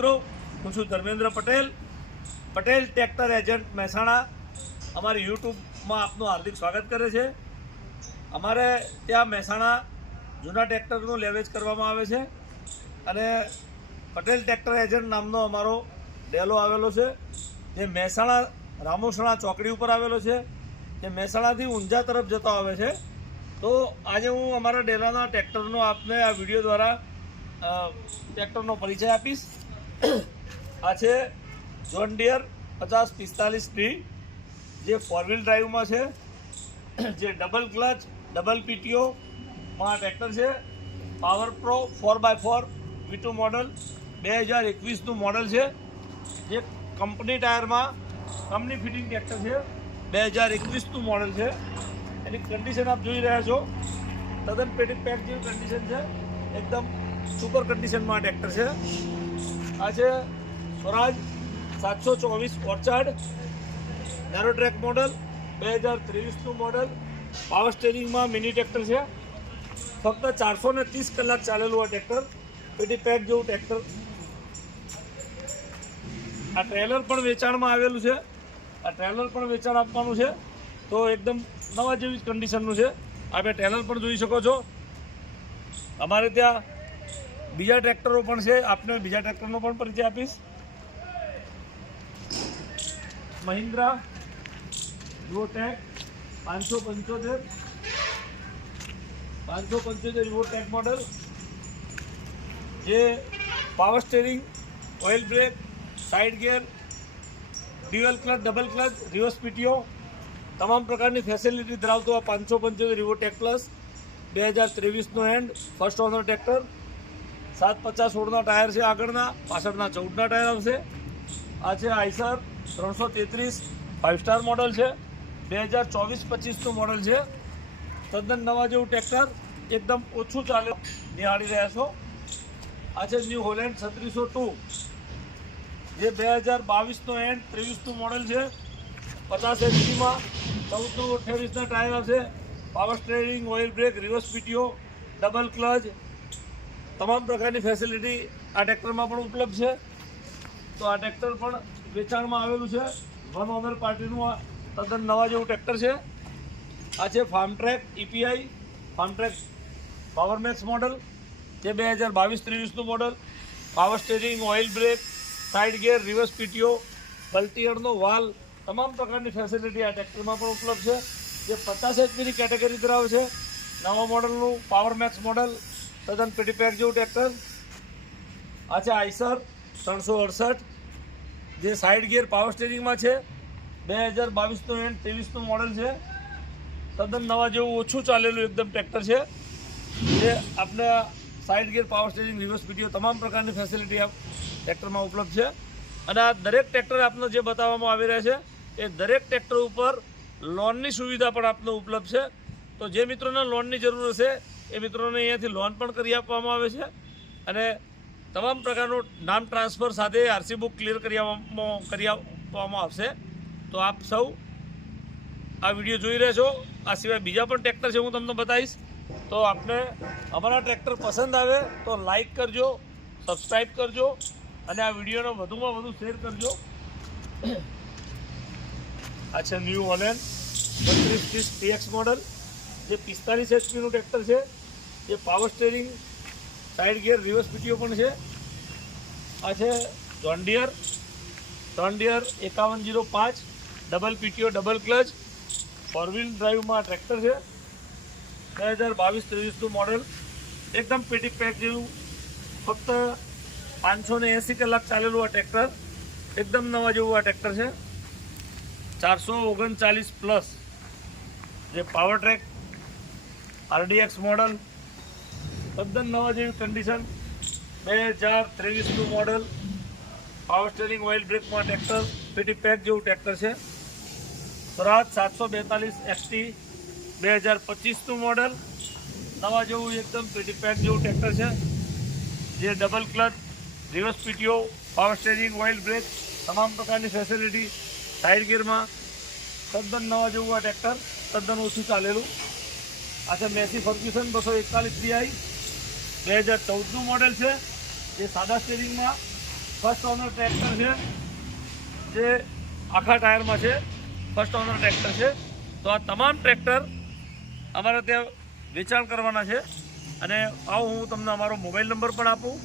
મિત્રો, હું છું ધર્મેન્દ્ર પટેલ, પટેલ ટ્રેક્ટર એજન્ટ મહેસાણા. અમારી યુટ્યુબમાં આપનું હાર્દિક સ્વાગત કરે છે. અમારે ત્યાં મહેસાણા જૂના ટ્રેક્ટરનું લેવેચ કરવામાં આવે છે અને પટેલ ટ્રેક્ટર એજન્ટ નામનો અમારો ડેલો આવેલો છે, જે મહેસાણા રામોસણા ચોકડી ઉપર આવેલો છે, જે મહેસાણાથી ઊંઝા તરફ જતો આવે છે. તો આજે હું અમારા ડેલાના ટ્રેક્ટરનો આપને આ વિડીયો દ્વારા ટ્રેક્ટરનો પરિચય આપીશ. આ છે જોન ડિયર 5045D, જે 4 વ્હીલ ડ્રાઈવમાં છે, જે ડબલ ક્લચ ડબલ પીટીઓમાં ટ્રેક્ટર છે. Power pro 4x4 V2 model 2021નું મોડલ છે, જે કંપની ટાયરમાં કંપની ફિટિંગ ટ્રેક્ટર છે. 2021નું મોડલ છે. એની કન્ડિશન આપ જોઈ રહ્યા છો, તદ્દન પેટી પેક જેવી કન્ડિશન છે, એકદમ સુપર કન્ડિશનમાં ટ્રેક્ટર છે. આ છે Swaraj 724 orchard narrow track model 2023નું મોડલ. પાવર સ્ટેરિંગમાં મિની ટ્રેક્ટર છે. ફક્ત 430 કલાક ચાલેલું આ ટ્રેક્ટર, પેટી પેક જેવું ટ્રેક્ટર. આ ટ્રેલર પણ વેચાણમાં આવેલું છે. આ ટ્રેલર પણ વેચાણ આપવાનું છે, તો એકદમ નવા જેવી કન્ડિશનનું છે. આપણે ટ્રેલર પણ જોઈ શકો છો. અમારે ત્યાં બીજા ટ્રેક્ટરો પણ છે, આપને બીજા ટ્રેક્ટરનો પણ પરિચય આપીશ. મહિન્દ્રા રિવોટેક 575 રિવોટેક મોડલ, જે power steering, oil brake, side gear, dual clutch, double clutch, reverse PTO તમામ પ્રકારની ફેસિલિટી ધરાવતું આ 575 રિવોટેક પ્લસ 2023નો એન્ડ ફર્સ્ટ ઓનર ટ્રેક્ટર. 750/16ના ટાયર છે આગળના, પાછળના 14ના ટાયર આવશે. આ છે આઈસર 333 5 સ્ટાર મોડલ છે, 2024-25નું મોડલ છે. તદ્દન નવા જેવું ટ્રેક્ટર, એકદમ ઓછું ચાલે નિહાળી રહ્યા છો. આ છે ન્યૂ હોલેન્ડ 3602, જે 2022નો એન્ડ 23નું મોડલ છે. 50 HP માં 1428ના ટાયર આવશે. Power steering, oil break, reverse PTO, double clutch તમામ પ્રકારની ફેસિલિટી આ ટ્રેક્ટરમાં પણ ઉપલબ્ધ છે. તો આ ટ્રેક્ટર પણ વેચાણમાં આવેલું છે. વન ઓનર પાર્ટીનું આ તદ્દન નવા જેવું ટ્રેક્ટર છે. આ છે ફાર્મટ્રેક EPI ફાર્મટ્રેક પાવરમેક્સ મોડલ, જે 2022-23નું મોડલ. Power steering, oil brake, side gear, reverse PTO, પલ્ટીયરનો વાલ તમામ પ્રકારની ફેસિલિટી આ ટ્રેક્ટરમાં પણ ઉપલબ્ધ છે, જે 50 HPની કેટેગરી ધરાવે છે. નવા મોડલનું પાવરમેક્સ મોડલ, તદ્દન પેટી પેક જેવું ટ્રેક્ટર. આ છે આઈસર 368, જે સાઇડ ગિયર પાવર સ્ટેરિંગમાં છે. 2022નું એન્ડ 23નું મોડલ છે. તદ્દન નવા જેવું ઓછું ચાલેલું એકદમ ટ્રેક્ટર છે, જે આપણે side gear, power steering, reverse PTO તમામ પ્રકારની ફેસિલિટી આ ટ્રેક્ટરમાં ઉપલબ્ધ છે. અને આ દરેક ટ્રેક્ટર આપને જે બતાવવામાં આવી રહ્યા છે, એ દરેક ટ્રેક્ટર ઉપર લોનની સુવિધા પણ આપને ઉપલબ્ધ છે. તો જે મિત્રોને લોનની જરૂર હશે, એ મિત્રોને અહીંયાથી લોન પણ કરી આપવામાં આવે છે. અને તમામ પ્રકારનું નામ ટ્રાન્સફર સાથે RC બુક ક્લિયર કરી આપવામાં આવશે. તો આપ સૌ આ વિડીયો જોઈ રહ્યા છો. આ સિવાય બીજા પણ ટ્રેક્ટર છે, હું તમને બતાવીશ. તો આપને અમારા ટ્રેક્ટર પસંદ આવે તો લાઈક કરજો, સબસ્ક્રાઈબ કરજો અને આ વિડીયોને વધુમાં વધુ શેર કરજો. આ છે ન્યૂ હોલેન્ડ 3230 TX મોડલ, જે 45 HPનું ટ્રેક્ટર છે, જે power steering, side gear, reverse PTO પણ છે. આ છે John Deere 5105 double PTO, double clutch 4 wheel ડ્રાઈવમાં ટ્રેક્ટર છે. 2022-23નું મોડલ, એકદમ પેટી પેક જેવું, ફક્ત 580 કલાક ચાલેલું આ ટ્રેક્ટર, એકદમ નવા જેવું આ ટ્રેક્ટર છે. 439+, જે પાવર ટ્રેક RDX મોડલ, તદ્દન નવા જેવી કન્ડિશન. 2023નું મોડલ, પાવર સ્ટેરિંગ, ઓઇલ બ્રેકમાં ટ્રેક્ટર, પેટી પેક જેવું ટ્રેક્ટર છે. સ્વરાજ 742 XT 2025નું મોડલ, નવા જેવું એકદમ પેટી પેક જેવું ટ્રેક્ટર છે, જે double clutch, reverse PTO, power steering, oil break તમામ પ્રકારની ફેસિલિટી, સાઇડ ગિયરમાં તદ્દન નવા જેવું આ ટ્રેક્ટર, તદ્દન ઓછું ચાલેલું. આ છે મેસી ફર્ગ્યુસન 241 DI 2014નું મોડલ છે, જે સાદા સ્ટેરિંગમાં ફર્સ્ટ ઓનર ટ્રેક્ટર છે જે આખા ટાયરમાં છે, ફર્સ્ટ ઓનર ટ્રેક્ટર છે. તો આ તમામ ટ્રેક્ટર અમારે ત્યાં વેચાણ કરવાના છે. અને આવો હું તમને અમારો મોબાઈલ નંબર પણ આપું.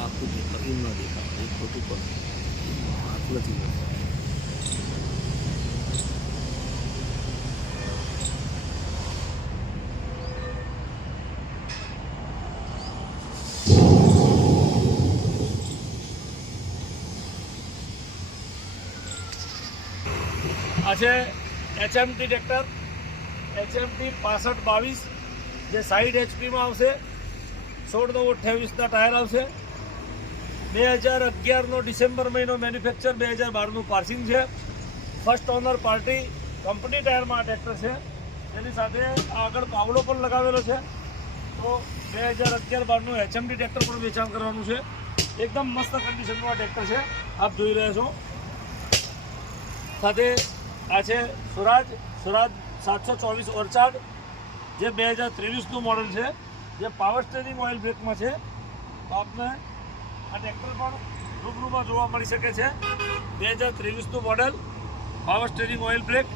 આખું દેખાવ એમ ના દેખાવ એ ખોટું પણ હાથ નથી કરતા. આ છે HMT ટ્રેક્ટર, HMT 6522 જે 60 HPમાં આવશે. 16/9/28ના ટાયર આવશે. 2011નો ડિસેમ્બર મહિનો મેન્યુફેક્ચર, 2012નું પાર્સિંગ છે. ફર્સ્ટ ઓનર પાર્ટી કંપની ટાયરમાં આ ટ્રેક્ટર છે. તેની સાથે આગળ પાવડો પણ લગાવેલો છે. તો 2011-12નું HMT ટ્રેક્ટર પણ વેચાણ કરવાનું છે. એકદમ મસ્ત કન્ડિશનનું આ ટ્રેક્ટર છે, આપ જોઈ રહ્યા છો. સાથે આ છે સ્વરાજ 724 ઓર્ચાર્ડ જે 2023નું મોડલ છે, જે પાવર સ્ટેરિંગ ઓઇલ બ્રેકમાં છે. તો આપને આ ટ્રેક્ટર પણ રૂબરૂમાં જોવા મળી શકે છે. 2023નું model, power steering oil brake,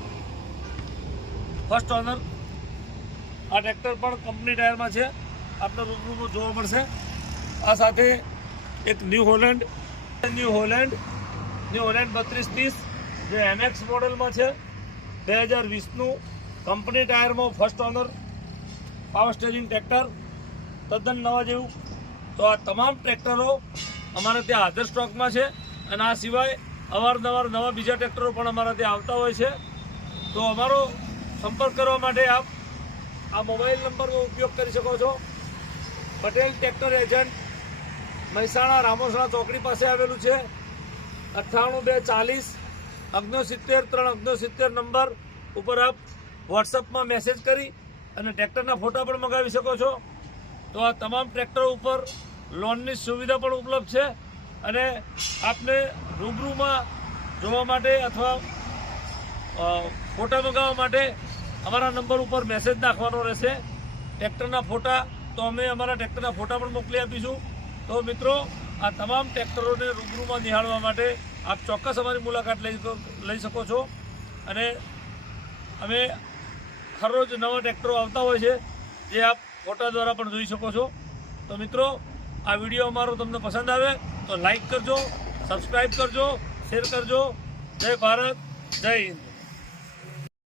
first owner. આ ટ્રેક્ટર પણ કંપની ટાયરમાં છે, આપને રૂબરૂમાં જોવા મળશે. આ સાથે એક ન્યૂ હોલેન્ડ 3230 જે MX મોડલમાં છે, 2020નું કંપની ટાયરમાં first owner power steering tractor, તદ્દન નવા જેવું. તો આ તમામ ટ્રેક્ટરો અમારે ત્યાં હાજર સ્ટોકમાં છે. અને આ સિવાય અવારનવાર નવા બીજા ટ્રેક્ટરો પણ અમારા ત્યાં આવતા હોય છે. તો અમારો સંપર્ક કરવા માટે આપ આ મોબાઈલ નંબરનો ઉપયોગ કરી શકો છો. પટેલ ટ્રેક્ટર એજન્ટ, મહેસાણા રામોસણા ચોકડી પાસે આવેલું છે. 98 240 69 નંબર ઉપર આપ વોટ્સઅપમાં મેસેજ કરી અને ટ્રેક્ટરના ફોટા પણ મંગાવી શકો છો. તો આ તમામ ટ્રેક્ટરો ઉપર લોનની સુવિધા પણ ઉપલબ્ધ છે. અને આપને રૂબરૂમાં જોવા માટે અથવા ફોટા મંગાવવા માટે અમારા નંબર ઉપર મેસેજ નાખવાનો રહેશે. ટ્રેક્ટરના ફોટા તો અમે અમારા ટ્રેક્ટરના ફોટા પણ મોકલી આપીશું. તો મિત્રો, આ તમામ ટ્રેક્ટરોને રૂબરૂમાં નિહાળવા માટે આપ ચોક્કસ અમારી મુલાકાત લઈ શકો છો. અને અમે હરરોજ નવા ટ્રેક્ટરો આવતા હોય છે, જે આપ ફોટા દ્વારા પણ જોઈ શકો છો. તો મિત્રો, આ વિડીયો અમારો તમને પસંદ આવે તો લાઈક કરજો, સબસ્ક્રાઈબ કરજો, શેર કરજો. જય ભારત, જય હિન્દ.